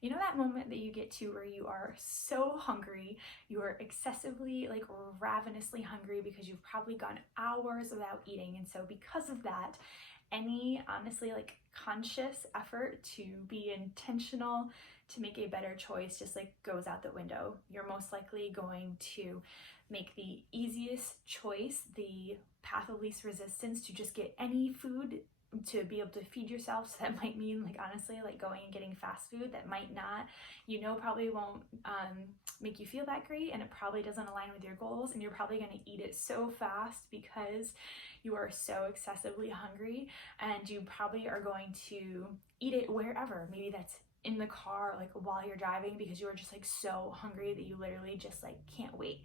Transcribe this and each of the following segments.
You know that moment that you get to where you are so hungry, you are excessively, like ravenously hungry because you've probably gone hours without eating. And so because of that, any honestly like conscious effort to be intentional to make a better choice just like goes out the window. You're most likely going to make the easiest choice, the path of least resistance, to just get any food to be able to feed yourself. So that might mean like honestly like going and getting fast food that might not, probably won't make you feel that great, and it probably doesn't align with your goals, and you're probably going to eat it so fast because you are so excessively hungry, and you probably are going to eat it wherever. Maybe that's in the car, like while you're driving, because you are just like so hungry that you literally just like can't wait.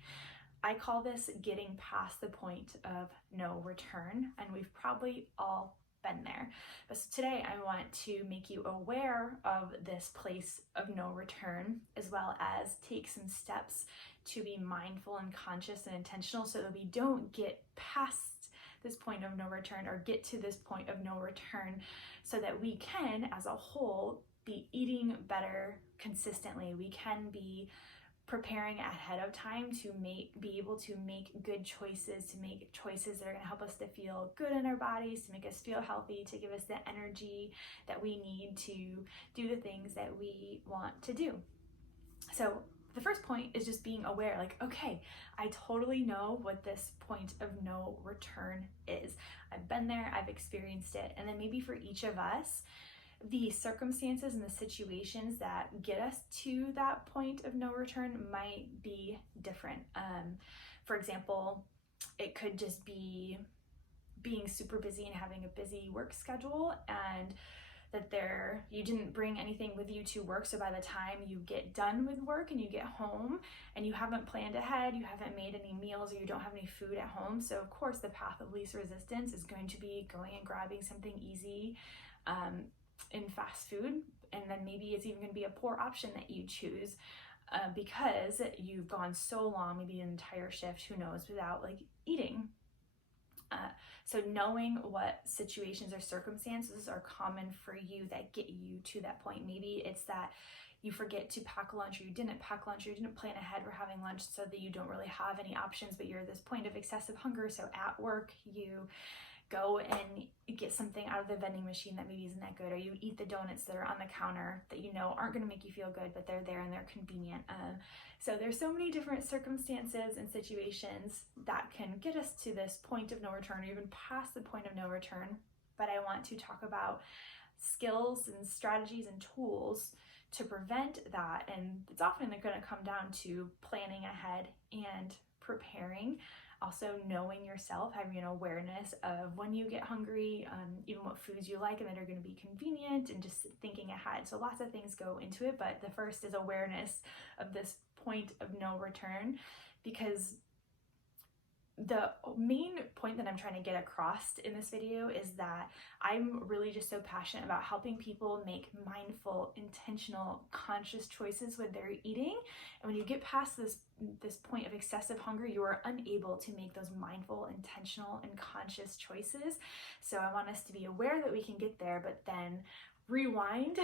I call this getting past the point of no return, and we've probably all been there. But so today I want to make you aware of this place of no return, as well as take some steps to be mindful and conscious and intentional so that we don't get past this point of no return or get to this point of no return, so that we can, as a whole, be eating better consistently. We can be preparing ahead of time to be able to make good choices, to make choices that are going to help us to feel good in our bodies, to make us feel healthy, to give us the energy that we need to do the things that we want to do. So the first point is just being aware, like, okay, I totally know what this point of no return is. I've been there, I've experienced it. And then maybe for each of us, the circumstances and the situations that get us to that point of no return might be different. For example, it could just be being super busy and having a busy work schedule, and that you didn't bring anything with you to work. So by the time you get done with work and you get home and you haven't planned ahead, you haven't made any meals, or you don't have any food at home. So of course the path of least resistance is going to be going and grabbing something easy in fast food. And then maybe it's even going to be a poor option that you choose because you've gone so long, maybe an entire shift, who knows, without like eating. So knowing what situations or circumstances are common for you that get you to that point. Maybe it's that you forget to pack lunch, or you didn't pack lunch, or you didn't plan ahead for having lunch, so that you don't really have any options, but you're at this point of excessive hunger. So at work, you go and get something out of the vending machine that maybe isn't that good, or you eat the donuts that are on the counter that you know aren't going to make you feel good, but they're there and they're convenient. So there's so many different circumstances and situations that can get us to this point of no return, or even past the point of no return. But I want to talk about skills and strategies and tools to prevent that. And it's often going to come down to planning ahead and preparing. Also knowing yourself, having an awareness of when you get hungry, even what foods you like and that are going to be convenient, and just thinking ahead. So lots of things go into it, but the first is awareness of this point of no return, because the main point that I'm trying to get across in this video is that I'm really just so passionate about helping people make mindful, intentional, conscious choices when they're eating. And when you get past this point of excessive hunger, you are unable to make those mindful, intentional, and conscious choices. So I want us to be aware that we can get there, but then rewind,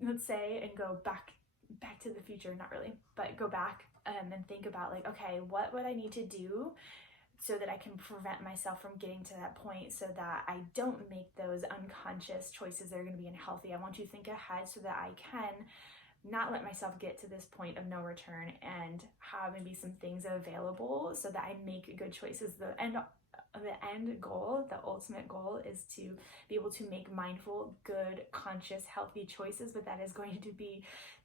let's say, and go back to the future, not really, but go back and think about like, okay, what would I need to do so that I can prevent myself from getting to that point, so that I don't make those unconscious choices that are going to be unhealthy. I want to think ahead so that I can not let myself get to this point of no return, and have maybe some things available so that I make good choices. The end goal, the ultimate goal, is to be able to make mindful, good, conscious, healthy choices, but that is going to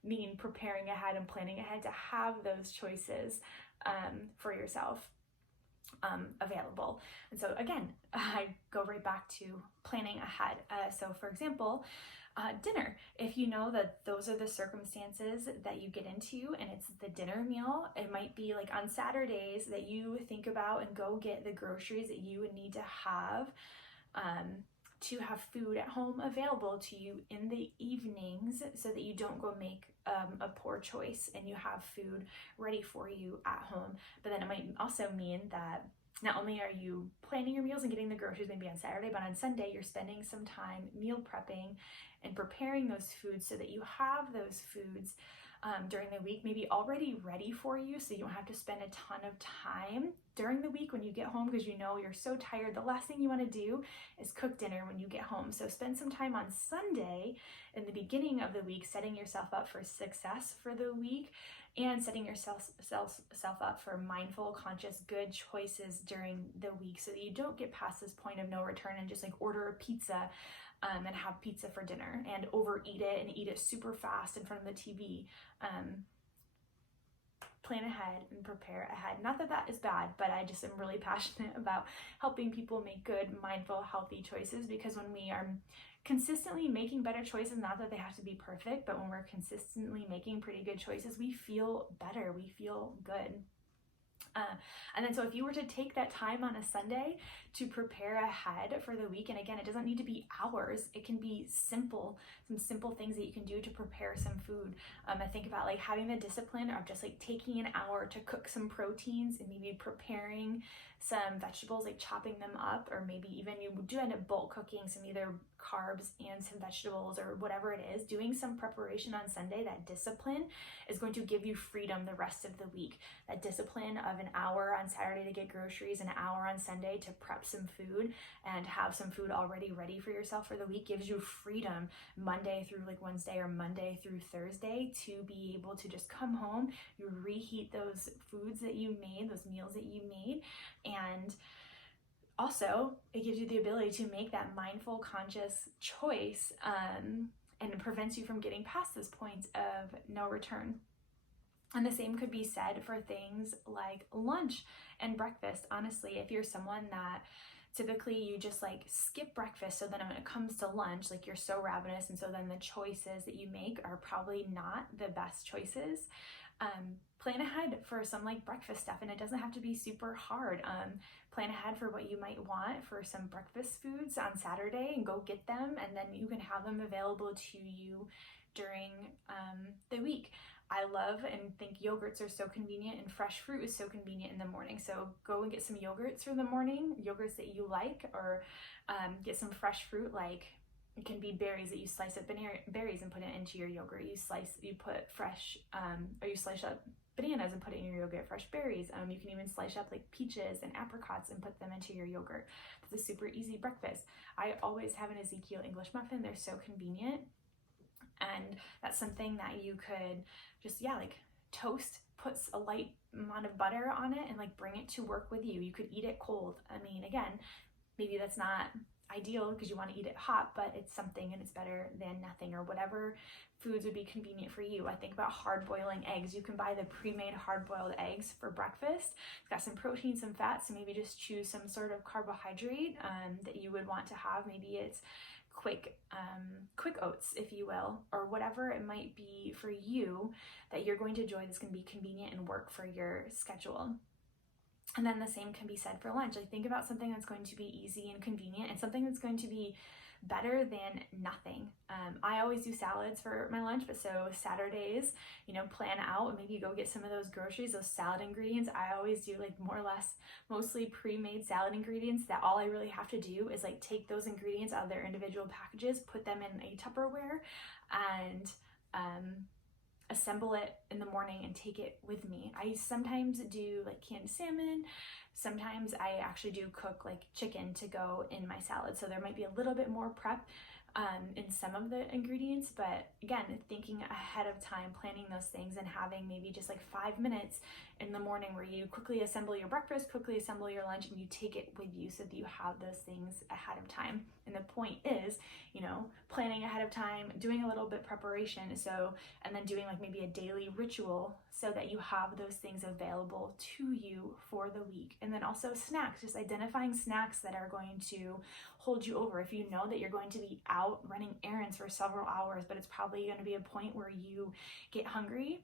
mean preparing ahead and planning ahead to have those choices for yourself available. And so again, I go right back to planning ahead. So for example, dinner. If you know that those are the circumstances that you get into and it's the dinner meal, it might be like on Saturdays that you think about and go get the groceries that you would need to have food at home available to you in the evenings, so that you don't go make a poor choice and you have food ready for you at home. But then it might also mean that not only are you planning your meals and getting the groceries maybe on Saturday, but on Sunday you're spending some time meal prepping and preparing those foods so that you have those foods during the week, maybe already ready for you, so you don't have to spend a ton of time during the week when you get home, because you know you're so tired. The last thing you want to do is cook dinner when you get home. So spend some time on Sunday in the beginning of the week setting yourself up for success for the week, and setting yourself up for mindful, conscious, good choices during the week, so that you don't get past this point of no return and just like order a pizza and have pizza for dinner and overeat it and eat it super fast in front of the TV. Plan ahead and prepare ahead. Not that that is bad, but I just am really passionate about helping people make good, mindful, healthy choices, because when we are consistently making better choices, not that they have to be perfect, but when we're consistently making pretty good choices, we feel better, we feel good. And then so if you were to take that time on a Sunday to prepare ahead for the week, and again, it doesn't need to be hours, it can be simple, some simple things that you can do to prepare some food. I think about like having the discipline of just like taking an hour to cook some proteins and maybe preparing some vegetables, like chopping them up, or maybe even you do end up bulk cooking some either carbs and some vegetables or whatever it is. Doing some preparation on Sunday, that discipline is going to give you freedom the rest of the week. That discipline of an hour on Saturday to get groceries, an hour on Sunday to prep some food and have some food already ready for yourself for the week, gives you freedom Monday through like Wednesday or Monday through Thursday to be able to just come home, you reheat those foods that you made, those meals that you made, and also it gives you the ability to make that mindful, conscious choice, and it prevents you from getting past this point of no return. And the same could be said for things like lunch and breakfast. Honestly, if you're someone that typically you just like skip breakfast, so then when it comes to lunch, like you're so ravenous, and so then the choices that you make are probably not the best choices. Plan ahead for some like breakfast stuff, and it doesn't have to be super hard. Plan ahead for what you might want for some breakfast foods on Saturday and go get them, and then you can have them available to you during the week. I love and think yogurts are so convenient, and fresh fruit is so convenient in the morning. So go and get some yogurts for the morning, yogurts that you like, or get some fresh fruit, like it can be berries that you slice up berries and put it into your yogurt. You put fresh, or you slice up bananas and put it in your yogurt, fresh berries. You can even slice up like peaches and apricots and put them into your yogurt. It's a super easy breakfast. I always have an Ezekiel English muffin. They're so convenient. And that's something that you could just, like toast, put a light amount of butter on it and like bring it to work with you. You could eat it cold. I mean, again, maybe that's not ideal because you want to eat it hot, but it's something and it's better than nothing, or whatever foods would be convenient for you. I think about hard boiling eggs. You can buy the pre-made hard boiled eggs for breakfast. It's got some protein, some fat, so maybe just choose some sort of carbohydrate that you would want to have. Maybe it's quick oats, if you will, or whatever it might be for you that you're going to enjoy, that's going to be convenient and work for your schedule. And then the same can be said for lunch. Like think about something that's going to be easy and convenient, and something that's going to be better than nothing. I always do salads for my lunch, but so Saturdays, plan out, maybe go get some of those groceries, those salad ingredients. I always do like more or less mostly pre-made salad ingredients that all I really have to do is like take those ingredients out of their individual packages, put them in a Tupperware, and assemble it in the morning and take it with me. I sometimes do like canned salmon. Sometimes I actually do cook like chicken to go in my salad. So there might be a little bit more prep in some of the ingredients, but again, thinking ahead of time, planning those things, and having maybe just like 5 minutes in the morning where you quickly assemble your breakfast, quickly assemble your lunch, and you take it with you so that you have those things ahead of time. And the point is, planning ahead of time, doing a little bit preparation, and then doing like maybe a daily ritual so that you have those things available to you for the week. And then also snacks, just identifying snacks that are going to hold you over. If you know that you're going to be out running errands for several hours, but it's probably going to be a point where you get hungry,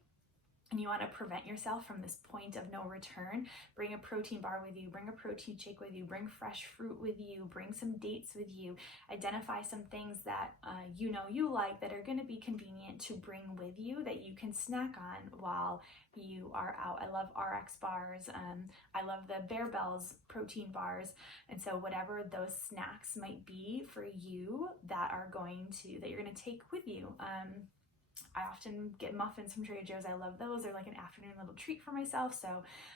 and you want to prevent yourself from this point of no return, bring a protein bar with you, bring a protein shake with you, bring fresh fruit with you, bring some dates with you, identify some things that you know you like that are going to be convenient to bring with you that you can snack on while you are out. I love RX bars. I love the Bear Bells protein bars. And so whatever those snacks might be for you that you're going to take with you. I often get muffins from Trader Joe's. I love those. They're like an afternoon little treat for myself. So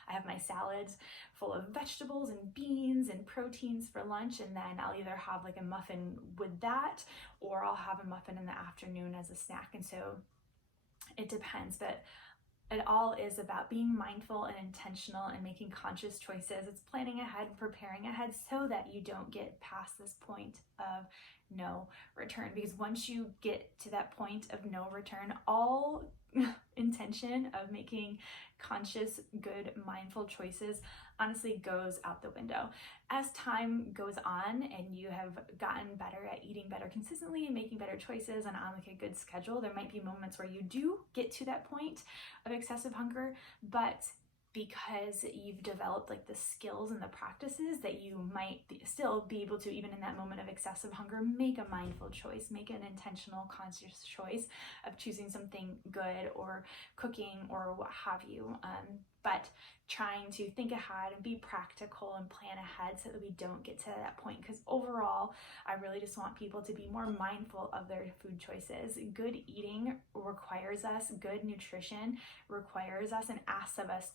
I have my salads full of vegetables and beans and proteins for lunch, and then I'll either have like a muffin with that, or I'll have a muffin in the afternoon as a snack. And so it depends, but it all is about being mindful and intentional and making conscious choices. It's planning ahead and preparing ahead so that you don't get past this point of no return. Because once you get to that point of no return, all intention of making conscious, good, mindful choices honestly goes out the window. As time goes on and you have gotten better at eating better consistently and making better choices and on like a good schedule, there might be moments where you do get to that point of excessive hunger, but because you've developed like the skills and the practices that you might still be able to, even in that moment of excessive hunger, make a mindful choice, make an intentional, conscious choice of choosing something good or cooking or what have you. But trying to think ahead and be practical and plan ahead so that we don't get to that point. Because overall, I really just want people to be more mindful of their food choices. Good eating requires us, good nutrition requires us and asks of us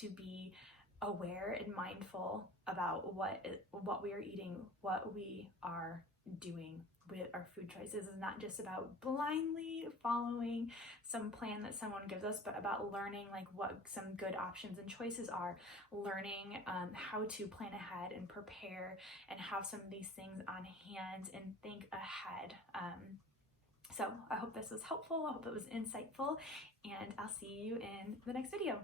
to be aware and mindful about what we are eating, what we are doing with our food choices. Is not just about blindly following some plan that someone gives us, but about learning like what some good options and choices are, learning how to plan ahead and prepare and have some of these things on hand and think ahead. So I hope this was helpful. I hope it was insightful, and I'll see you in the next video.